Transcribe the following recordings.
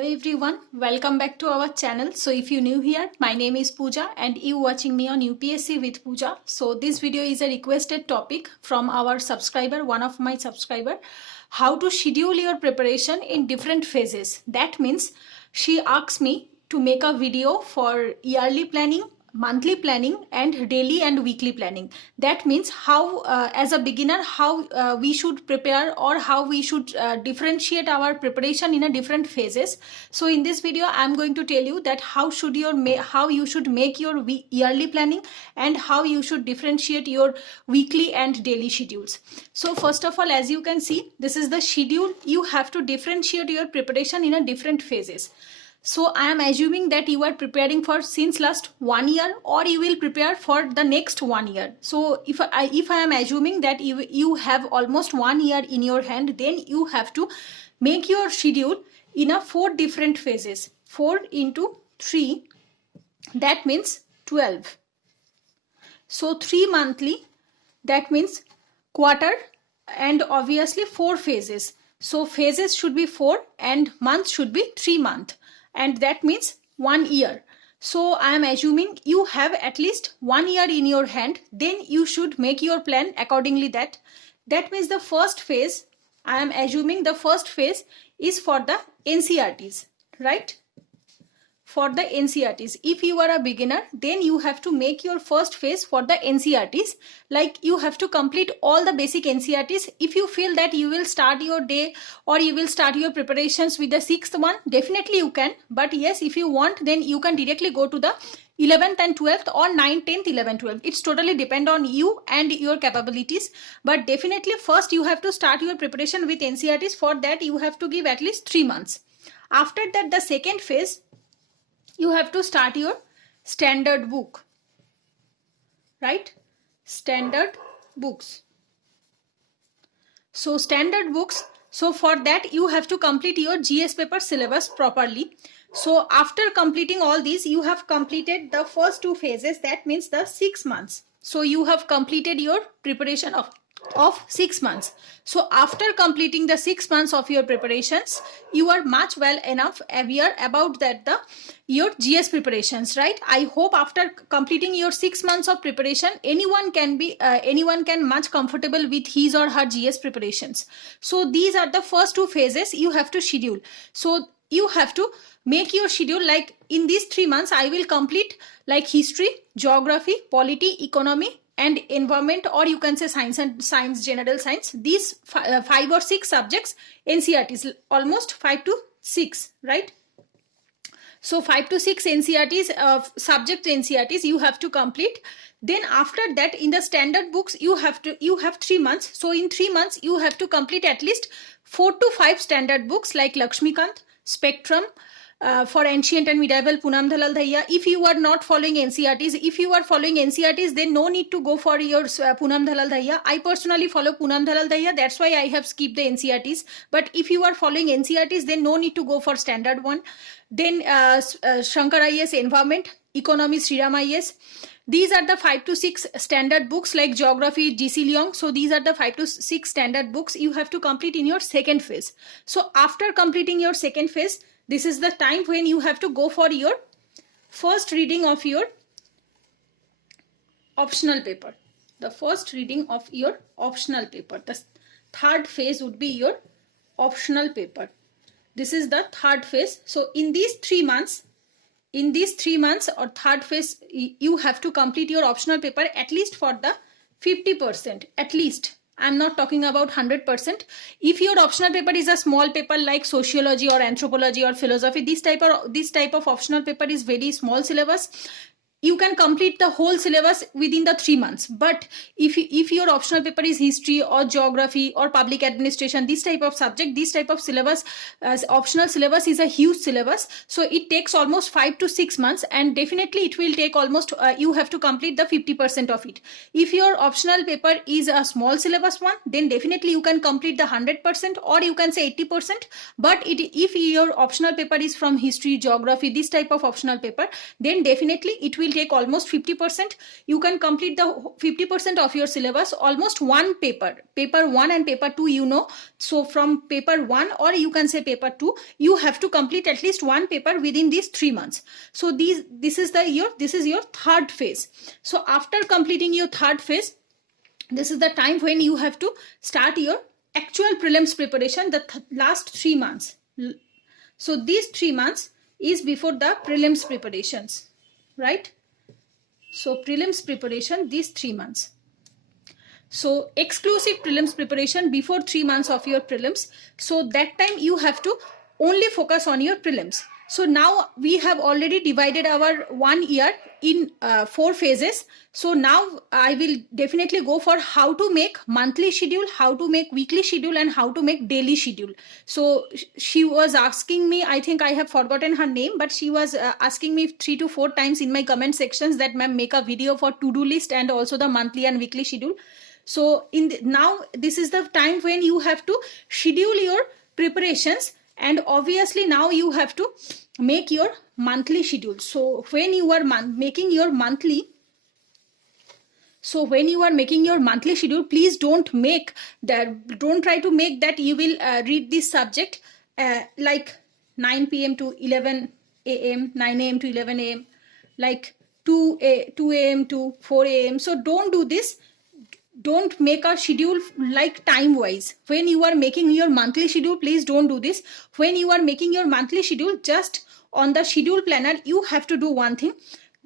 Hello everyone, welcome back to our channel. So if you're new here, my name is Pooja and you watching me on UPSC with Pooja. So this video is a requested topic from our subscriber, one of my subscriber, how to schedule your preparation in different phases. That means she asks me to make a video for yearly planning, monthly planning and daily and weekly planning. That means how as a beginner how we should prepare or how we should differentiate our preparation in a different phases. So in this video I am going to tell you that how you should make your yearly planning and how you should differentiate your weekly and daily schedules. So first of all, as you can see, this is the schedule. You have to differentiate your preparation in a different phases. So I am assuming that you are preparing for since last 1 year or you will prepare for the next 1 year. So if I am assuming that you have almost 1 year in your hand, then you have to make your schedule in a 4 different phases. 4 into 3, that means 12. So 3 monthly, that means quarter, and obviously 4 phases. So phases should be 4 and months should be 3 months. And that means 1 year. So I am assuming you have at least 1 year in your hand, then you should make your plan accordingly. That means the first phase, I am assuming the first phase is for the NCERTs, right? For the NCERTs. If you are a beginner, then you have to make your first phase for the NCERTs. Like you have to complete all the basic NCERTs. If you feel that you will start your day or you will start your preparations with the 6th one, definitely you can. But yes, if you want, then you can directly go to the 11th and 12th or 9th, 10th, 11th, 12th. It's totally depend on you and your capabilities. But definitely first you have to start your preparation with NCERTs. For that you have to give at least 3 months. After that, the second phase, you have to start your standard book, right? Standard books. So standard books, so for that you have to complete your GS paper syllabus properly. So after completing all these, you have completed the first 2 phases, that means the 6 months. So you have completed your preparation of 6 months. So after completing the 6 months of your preparations, you are much well enough aware about that your GS preparations, right? I hope after completing your 6 months of preparation, anyone can much comfortable with his or her GS preparations. So these are the first 2 phases you have to schedule. So you have to make your schedule like in these 3 months I will complete like history, geography, polity, economy and environment, or you can say science, general science. These 5 or 6 subjects NCERTs, almost 5 to 6, right? So 5 to 6 NCERTs, subject NCERTs you have to complete. Then after that, in the standard books you have 3 months. So in 3 months you have to complete at least 4 to 5 standard books like Lakshmikant, Spectrum, for ancient and medieval Poonam Dalal Dahia. If you are not following NCERTs, if you are following NCERTs, then no need to go for your Poonam Dalal Dahia. I personally follow Poonam Dalal Dahia, that's why I have skipped the NCERTs. But if you are following NCERTs, then no need to go for standard one. Then Shankar IAS environment, economy Sriram IAS. These are the 5 to 6 standard books like geography, GC Leong. So these are the 5 to 6 standard books you have to complete in your second phase. So after completing your second phase, this is the time when you have to go for your first reading of your optional paper. The first reading of your optional paper. The third phase would be your optional paper. This is the third phase. So in these 3 months, or third phase, you have to complete your optional paper at least for the 50%, at least. I'm not talking about 100%. If your optional paper is a small paper like sociology or anthropology or philosophy, this type of optional paper is very small syllabus. You can complete the whole syllabus within the 3 months. But if your optional paper is history or geography or public administration, this type of subject, this type of syllabus, optional syllabus is a huge syllabus. So it takes almost 5 to 6 months, and definitely it will take almost, you have to complete the 50% of it. If your optional paper is a small syllabus one, then definitely you can complete the 100% or you can say 80%. But if your optional paper is from history, geography, this type of optional paper, then definitely it will will take almost 50%. You can complete the 50% of your syllabus, almost one paper 1 and paper 2, you know. So from paper 1 or you can say paper 2, you have to complete at least one paper within these 3 months. So this is your third phase. So after completing your third phase, this is the time when you have to start your actual prelims preparation, the last 3 months. So these 3 months is before the prelims preparations, right? So prelims preparation, these 3 months. So exclusive prelims preparation before 3 months of your prelims. So that time you have to only focus on your prelims. So now we have already divided our 1 year in 4 phases. So now I will definitely go for how to make monthly schedule, how to make weekly schedule, and how to make daily schedule. So she was asking me, I think I have forgotten her name, but she was asking me 3 to 4 times in my comment sections that ma'am, make a video for to-do list and also the monthly and weekly schedule. So now this is the time when you have to schedule your preparations, and obviously now you have to make your monthly schedule. So when you are making your monthly schedule, please don't try to make that you will read this subject like 9 p.m. to 11 a.m., 9 a.m. to 11 a.m., like 2 a.m. to 4 a.m. So don't do this. Don't make a schedule like time wise. When you are making your monthly schedule, please don't do this. When you are making your monthly schedule, just on the schedule planner, you have to do one thing.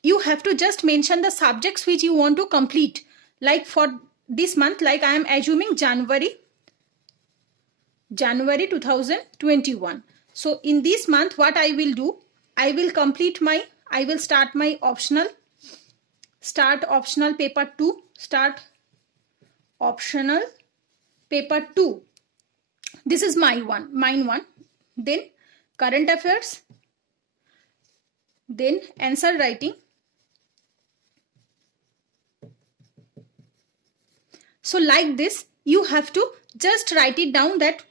You have to just mention the subjects which you want to complete. Like for this month, like I am assuming January 2021. So in this month, what I will do, I will start my optional paper 2, optional paper 2. This is mine one. Then current affairs, then answer writing. So like this, you have to just write it down that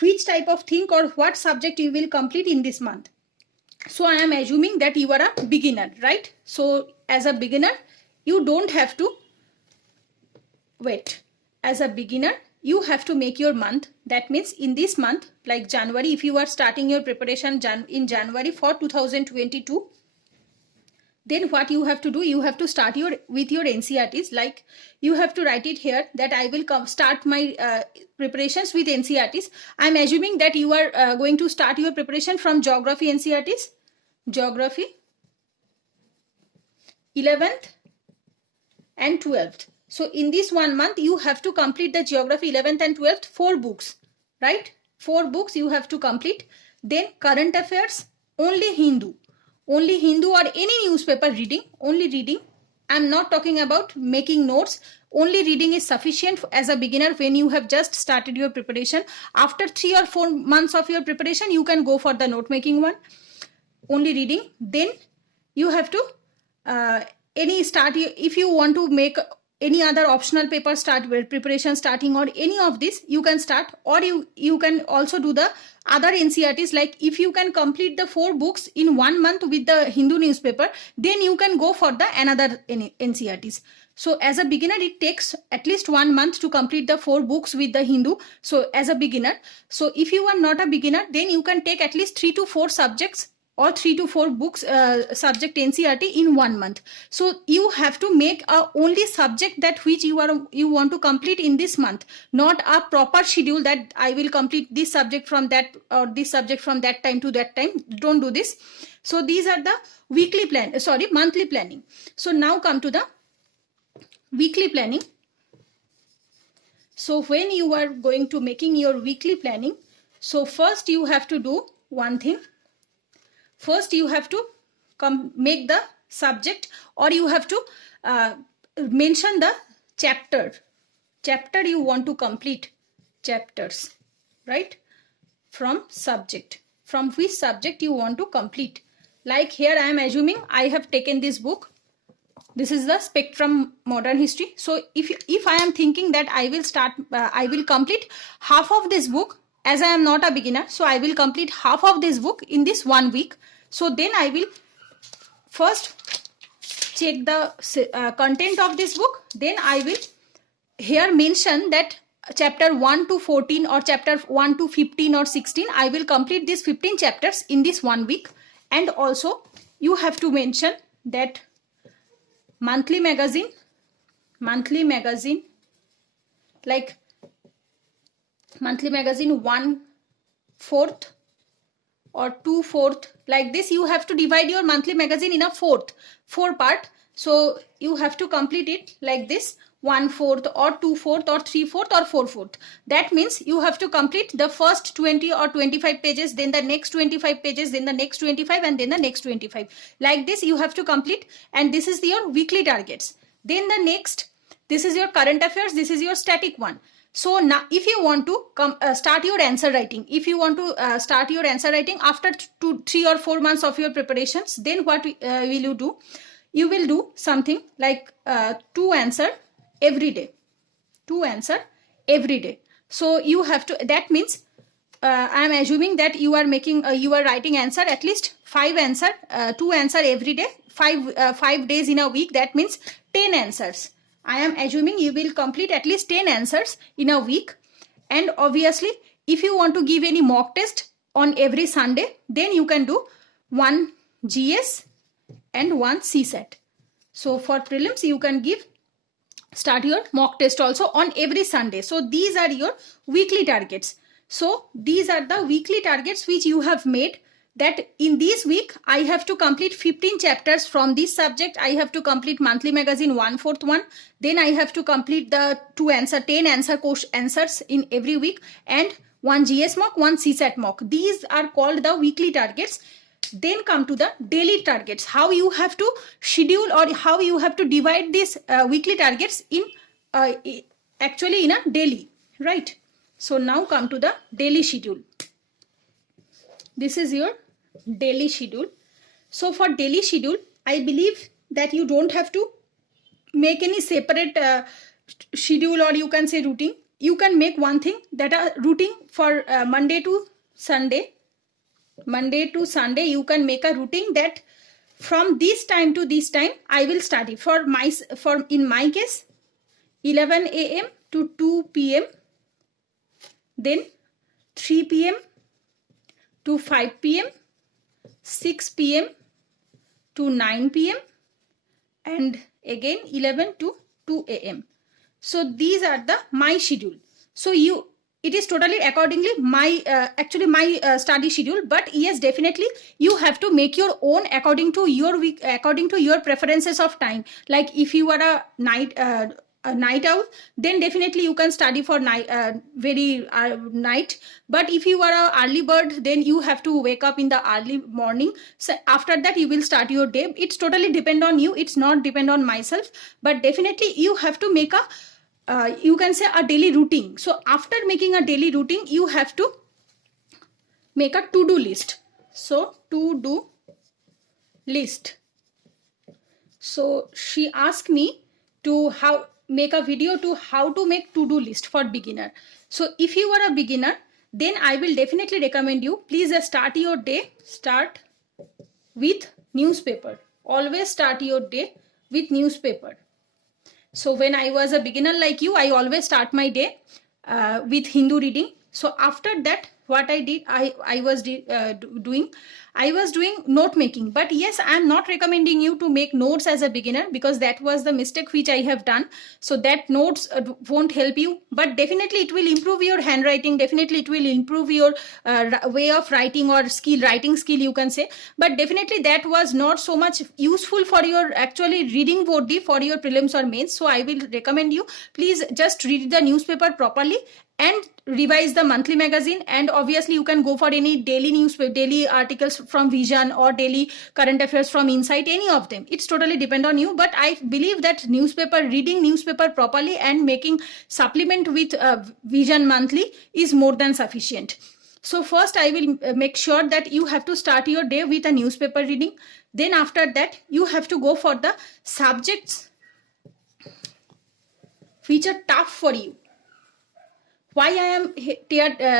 which type of thing or what subject you will complete in this month. So I am assuming that you are a beginner, right? So as a beginner, you don't have to wait. As a beginner, you have to make your month. That means in this month, like January, if you are starting your preparation in January for 2022, then what you have to do, you have to start with your NCERTs. Like you have to write it here that I will start my preparations with NCERTs. I'm assuming that you are going to start your preparation from geography NCERTs. Geography 11th and 12th. So in this 1 month, you have to complete the geography 11th and 12th, 4 books, right? 4 books you have to complete. Then current affairs, only Hindu or any newspaper reading, only reading. I'm not talking about making notes. Only reading is sufficient as a beginner when you have just started your preparation. After 3 or 4 months of your preparation, you can go for the note making one. Only reading. Then you have to if you want to make any other optional paper preparation starting or any of this, you can start, or you can also do the other NCERTs. Like if you can complete the 4 books in 1 month with the Hindu newspaper, then you can go for the another NCERTs. So as a beginner, it takes at least 1 month to complete the 4 books with the Hindu. So as a beginner, so if you are not a beginner, then you can take at least 3 to 4 subjects or 3 to 4 books subject NCERT in 1 month. So you have to make a only subject that which you want to complete in this month, not a proper schedule that I will complete this subject from that or this subject from that time to that time. Don't do this. So these are the monthly planning. So now come to the weekly planning. So when you are going to making your weekly planning, so first you have to do one thing. First, you have to make the subject, or you have to mention the chapter you want to complete. Chapters, right? From subject. From which subject you want to complete. Like here I am assuming I have taken this book. This is the Spectrum Modern History. So if I am thinking that I will complete half of this book, as I am not a beginner, so I will complete half of this book in this 1 week. So then I will first check the content of this book, then I will here mention that chapter 1 to 14 or chapter 1 to 15 or 16, I will complete these 15 chapters in this 1 week. And also you have to mention that monthly magazine like monthly magazine 1/4 or 2/4, like this you have to divide your monthly magazine in a four part. So you have to complete it like this, 1/4 or 2/4 or 3/4 or 4/4. That means you have to complete the first 20 or 25 pages, then the next 25 pages, then the next 25, and then the next 25. Like this you have to complete, and this is your weekly targets. Then the next, this is your current affairs, this is your static one. So now if you want to start your answer writing, if you want to start your answer writing after 3 or 4 months of your preparations, then what will you do? You will do something like 2 answer every day. 2 answer every day. So you have to, that means I am assuming that you are making you are writing answer at least 5 answer, 2 answer every day, 5 days in a week. That means 10 answers. I am assuming you will complete at least 10 answers in a week. And obviously if you want to give any mock test on every Sunday, then you can do 1 GS and 1 CSAT. So for prelims you can start your mock test also on every Sunday. So these are your weekly targets. So these are the weekly targets which you have made, that in this week I have to complete 15 chapters from this subject. I have to complete monthly magazine 1/4 one. Then I have to complete the 10 answers in every week, and 1 GS mock, 1 CSAT mock. These are called the weekly targets. Then come to the daily targets, how you have to schedule or how you have to divide these weekly targets in actually in a daily, right? So now come to the daily schedule. This is your daily schedule. So for daily schedule, I believe that you don't have to make any separate schedule, or you can say routine. You can make one thing, that a routine for Monday to Sunday. Monday to Sunday you can make a routine that from this time to this time I will study. In my case 11 AM to 2 PM, then 3 PM to 5 PM, 6 PM to 9 PM, and again 11 to 2 AM. So these are the my schedule. So it is totally accordingly my study schedule. But yes, definitely you have to make your own according to your week, according to your preferences of time. Like if you are a night owl, then definitely you can study for night. But if you are a early bird, then you have to wake up in the early morning. So after that you will start your day. It's totally depend on you. It's not depend on myself. But definitely you have to make a you can say a daily routine. So after making a daily routine, you have to make a to-do list. So to-do list. So she asked me to make a video to how to make to-do list for beginner. So if you are a beginner, then I will definitely recommend you, please start your day, start with newspaper. Always start your day with newspaper. So when I was a beginner like you, I always start my day with Hindu reading. So after that, what I did, I was doing note making. But yes, I am not recommending you to make notes as a beginner, because that was the mistake which I have done. So that notes won't help you. But definitely it will improve your handwriting. Definitely it will improve your way of writing or writing skill you can say. But definitely that was not so much useful for your actually reading body for your prelims or mains. So I will recommend you, please just read the newspaper properly and revise the monthly magazine. And obviously you can go for any daily newspaper, daily articles from Vision or daily current affairs from Insight, any of them. It's totally depend on you. But I believe that reading newspaper properly and making supplement with Vision monthly is more than sufficient. So first I will make sure that you have to start your day with a newspaper reading. Then after that you have to go for the subjects which are tough for you. why I am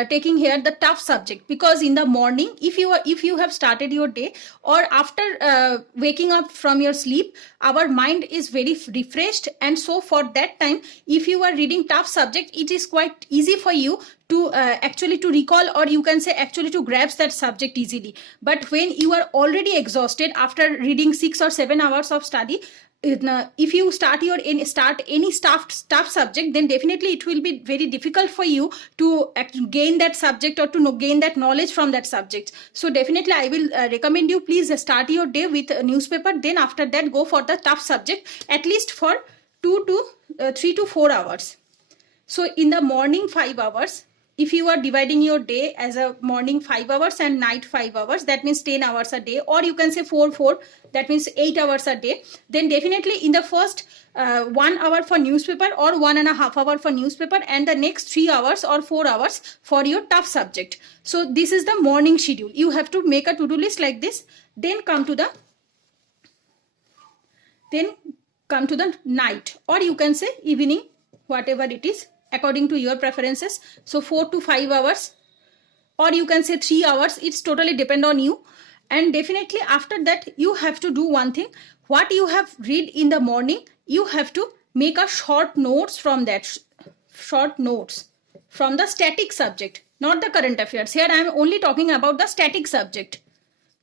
taking here the tough subject, because in the morning, if you have started your day, or after waking up from your sleep, our mind is very refreshed, and so for that time, if you are reading tough subject, it is quite easy for you to actually to recall, or you can say actually to grasp that subject easily. But when you are already exhausted after reading 6 or 7 hours of study, if you start any staff subject, then definitely it will be very difficult for you to gain that subject, or to gain that knowledge from that subject. So definitely I will recommend you, please start your day with a newspaper, then after that go for the tough subject, at least for 3 to 4 hours. So in the morning 5 hours, if you are dividing your day as a morning 5 hours and night 5 hours, that means 10 hours a day, or you can say 4, that means 8 hours a day, then definitely in the first 1 hour for newspaper, or 1.5 hour for newspaper, and the next 3 hours or 4 hours for your tough subject. So this is the morning schedule. You have to make a to-do list like this, then come to the night, or you can say evening, whatever it is according to your preferences. So 4 to 5 hours, or you can say 3 hours, it's totally depend on you. And definitely after that, you have to do one thing. What you have read in the morning, you have to make a short notes from that, short notes from the static subject, not the current affairs. Here I am only talking about the static subject.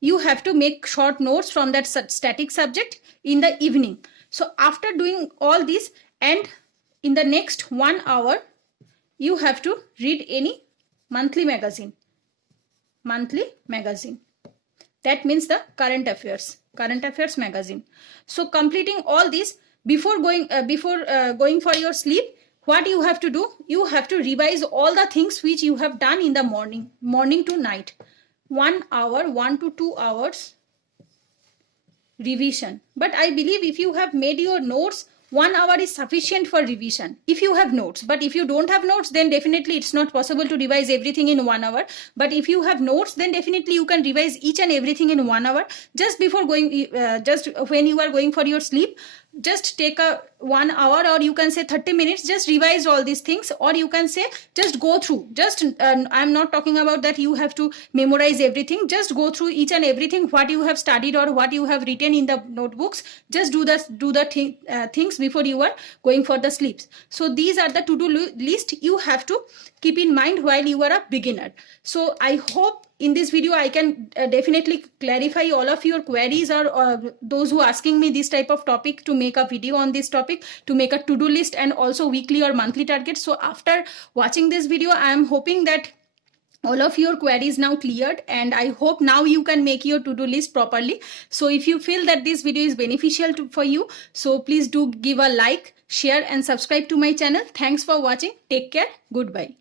You have to make short notes from that static subject in the evening. So after doing all this, and in the next 1 hour, you have to read any monthly magazine. That means the current affairs magazine. So completing all this, before going for your sleep, what you have to do, you have to revise all the things which you have done in the morning to night. 1 hour, 1 to 2 hours revision. But I believe if you have made your notes, 1 hour is sufficient for revision if you have notes. But if you don't have notes, then definitely it's not possible to revise everything in 1 hour. But if you have notes, then definitely you can revise each and everything in 1 hour. Just before going, just when you are going for your sleep, just take a 1 hour, or you can say 30 minutes, just revise all these things, or you can say just go through, just I'm not talking about that you have to memorize everything, just go through each and everything what you have studied or what you have written in the notebooks. Just do the things before you are going for the sleeps. So these are the to-do list you have to keep in mind while you are a beginner. So I hope in this video I can definitely clarify all of your queries, or those who are asking me this type of topic, to make a video on this topic, to make a to-do list, and also weekly or monthly targets. So after watching this video, I am hoping that all of your queries now cleared, and I hope now you can make your to-do list properly. So if you feel that this video is beneficial for you, so please do give a like, share and subscribe to my channel. Thanks for watching. Take care. Goodbye.